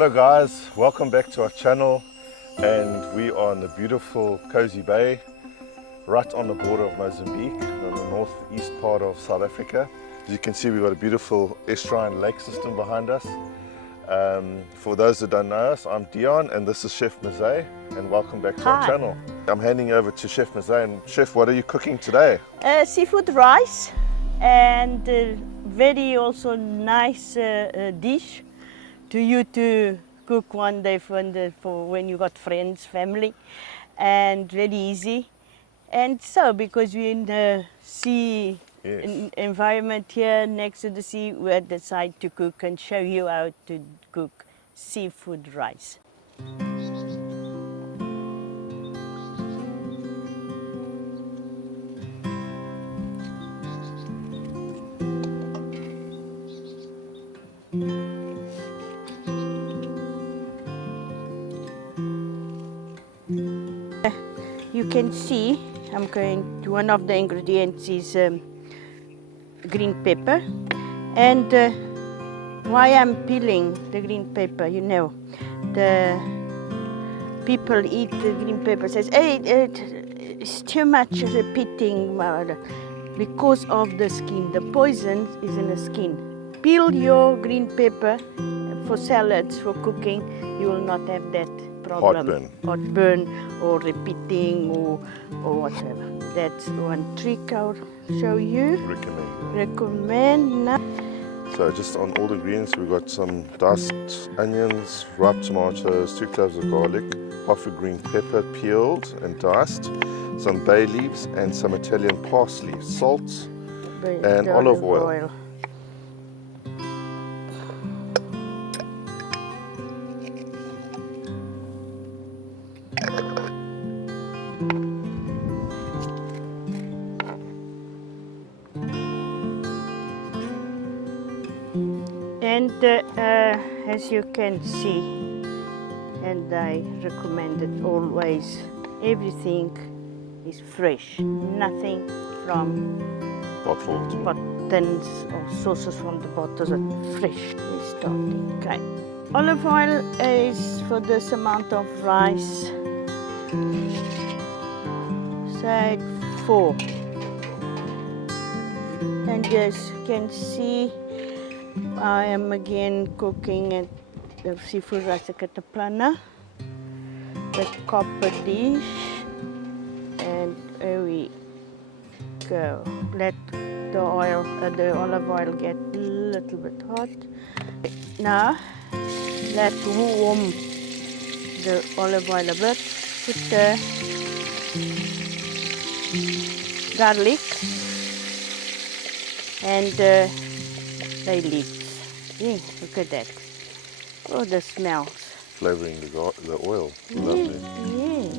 Hello guys, welcome back to our channel, and we are in the beautiful Kosi Bay, right on the border of Mozambique, in the northeast part of South Africa. As you can see, we've got a beautiful estuarine lake system behind us. For those that don't know us, I'm Dion and this is Chef Mazay, and welcome back to our channel. I'm handing over to Chef Mazay, and Chef, what are you cooking today? Seafood rice, and very also nice dish to you to cook one day for when you got friends, family, and very easy. And so, because we're in the sea environment here next to the sea, we decided to cook and show you how to cook seafood rice. You can see one of the ingredients is green pepper, and why I'm peeling the green pepper, you know, the people eat the green pepper, says, hey, it's too much repeating, because of the skin. The poison is in the skin. Peel your green pepper for salads, for cooking, you will not have that problem. Heartburn or repeating or whatever. That's one trick I'll show you. Recommend. So just on all the greens, we've got some diced onions, ripe tomatoes, 2 cloves of garlic, half a green pepper peeled and diced, some bay leaves and some Italian parsley, salt and olive oil. And as you can see, and I recommend it always, everything is fresh, nothing from bottles or sauces from the bottles, are fresh. We're starting. Okay. Olive oil is for this amount of rice, say 4. And as you can see, I am again cooking at the seafood rice kataplana, the copper dish, and here we go. Let the olive oil get a little bit hot. Now, let's warm the olive oil a bit. Put the garlic and bay leaves. Yeah, look at that. Oh, the smells. Flavoring the oil. Lovely. Yes.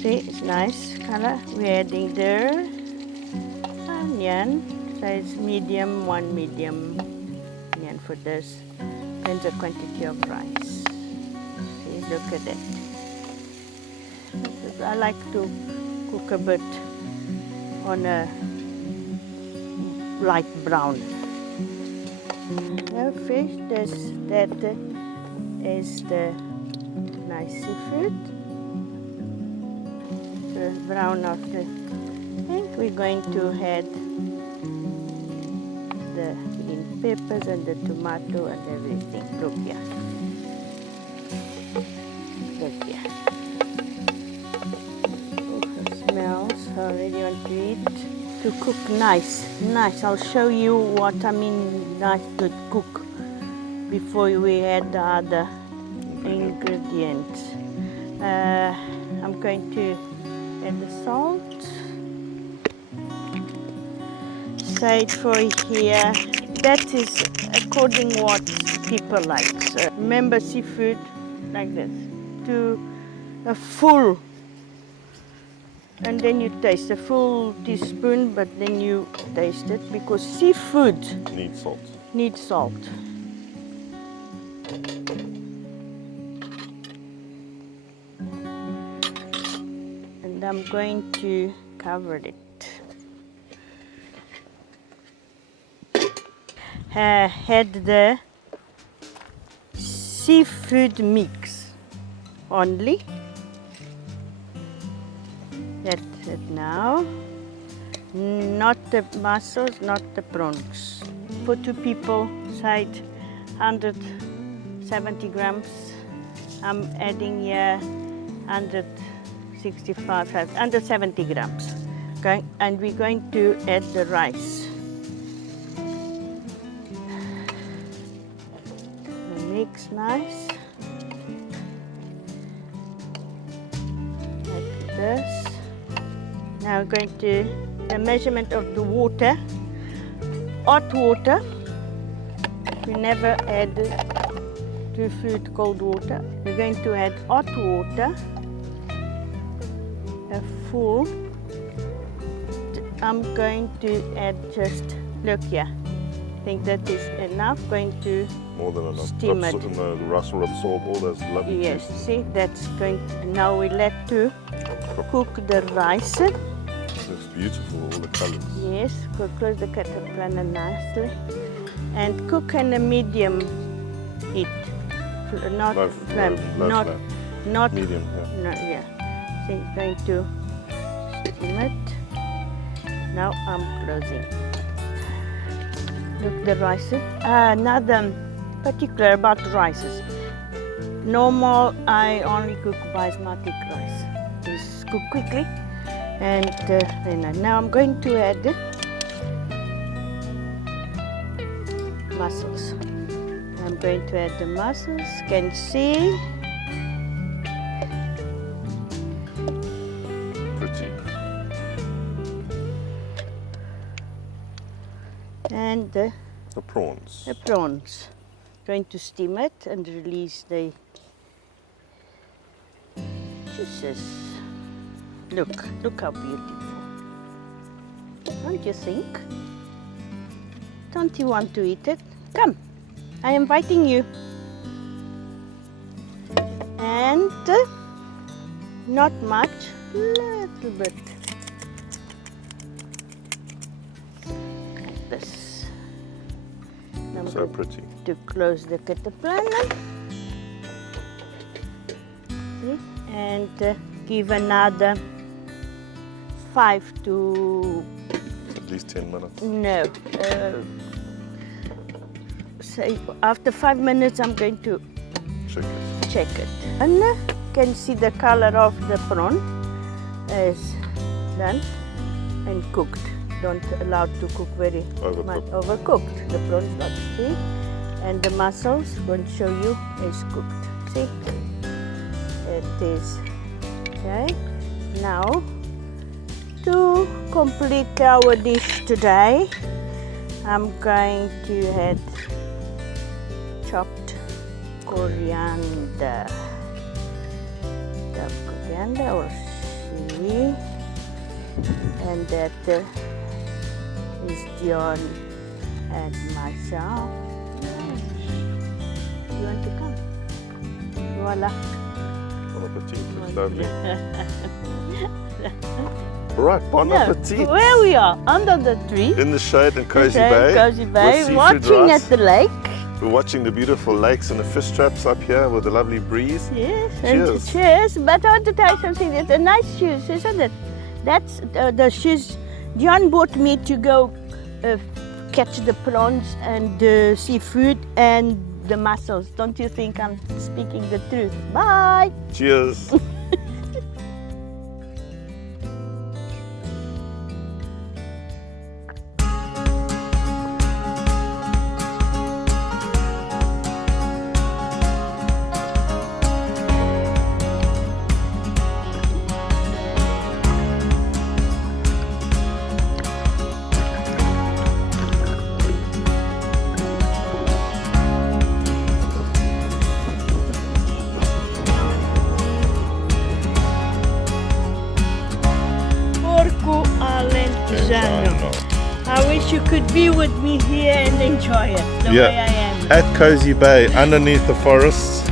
See, it's nice color. We're adding the onion. Size medium, 1 medium onion for this. Depends the quantity of rice. See, look at that. I like to cook a bit on a light brown. Now fish, that is the nice seafood. The brown of the, and we're going to add the green peppers and the tomato and everything. Look here. Look here. Oh, it smells already on to eat. To cook nice. I'll show you what I mean nice to cook before we add the other ingredients. I'm going to add the salt. Side for here. That is according what people like. So remember, seafood like this. To a full. And then you taste a full teaspoon, but then you taste it because seafood needs salt. And I'm going to cover it. Had the seafood mix only. That's it now. Not the mussels, not the prawns. For 2 people, side 170 grams. I'm adding here 165, 170 grams. Okay, and we're going to add the rice. Mix nice. Like this. Now we're going to the measurement of the water. Hot water. We never add to food cold water. We're going to add hot water. A full. I'm going to add just, look here. I think that is enough. Going to More than enough. steam it. And the rice will absorb all those lovely Yes, juices. see, that's going to, now we let to cook the rice. It's beautiful, all the colors. Yes, close the caterpillar nicely. And cook in a medium heat. Not Low flame. low Not, flame. not, Medium, yeah. no, yeah. So I'm going to steam it. Now I'm closing. Look the rices. Another particular about rices. Normal, I only cook basmati rice. Just cook quickly. And now I'm going to add mussels. I'm going to add the mussels. Can see. Pretty. And the prawns. prawns. Going to steam it and release the juices. Look how beautiful. Don't you think? Don't you want to eat it? Come, I am inviting you. And not much, little bit. Like this. I'm So going pretty. to close the caterpillar. See? And give another 5 to At least 10 minutes. no. Say after 5 minutes, I'm going to Check it. check it. And you can see the color of the prawn is done and cooked. Don't allow to cook very much overcooked. The prawns not see, and the mussels going to show you is cooked. See, it is okay. Now to complete our dish today, I'm going to add chopped coriander. Chopped coriander or chili, and that is John and myself. You want to come? Voila. Bon appetit. It's lovely. Right, bon No, appetit. where we are, under the tree. In the shade in Kosi Bay. Kosi Bay, with seafood watching rice. at the lake. We're watching the beautiful lakes and the fish traps up here with the lovely breeze. Yes, Cheers. and cheers. But I want to tell you something. It's a nice shoes, isn't it? That's the shoes John bought me to go catch the prawns and the seafood and the mussels. Don't you think I'm speaking the truth? Bye. Cheers. I wish you could be with me here and enjoy it the way I am. At Kosi Bay, underneath the forests,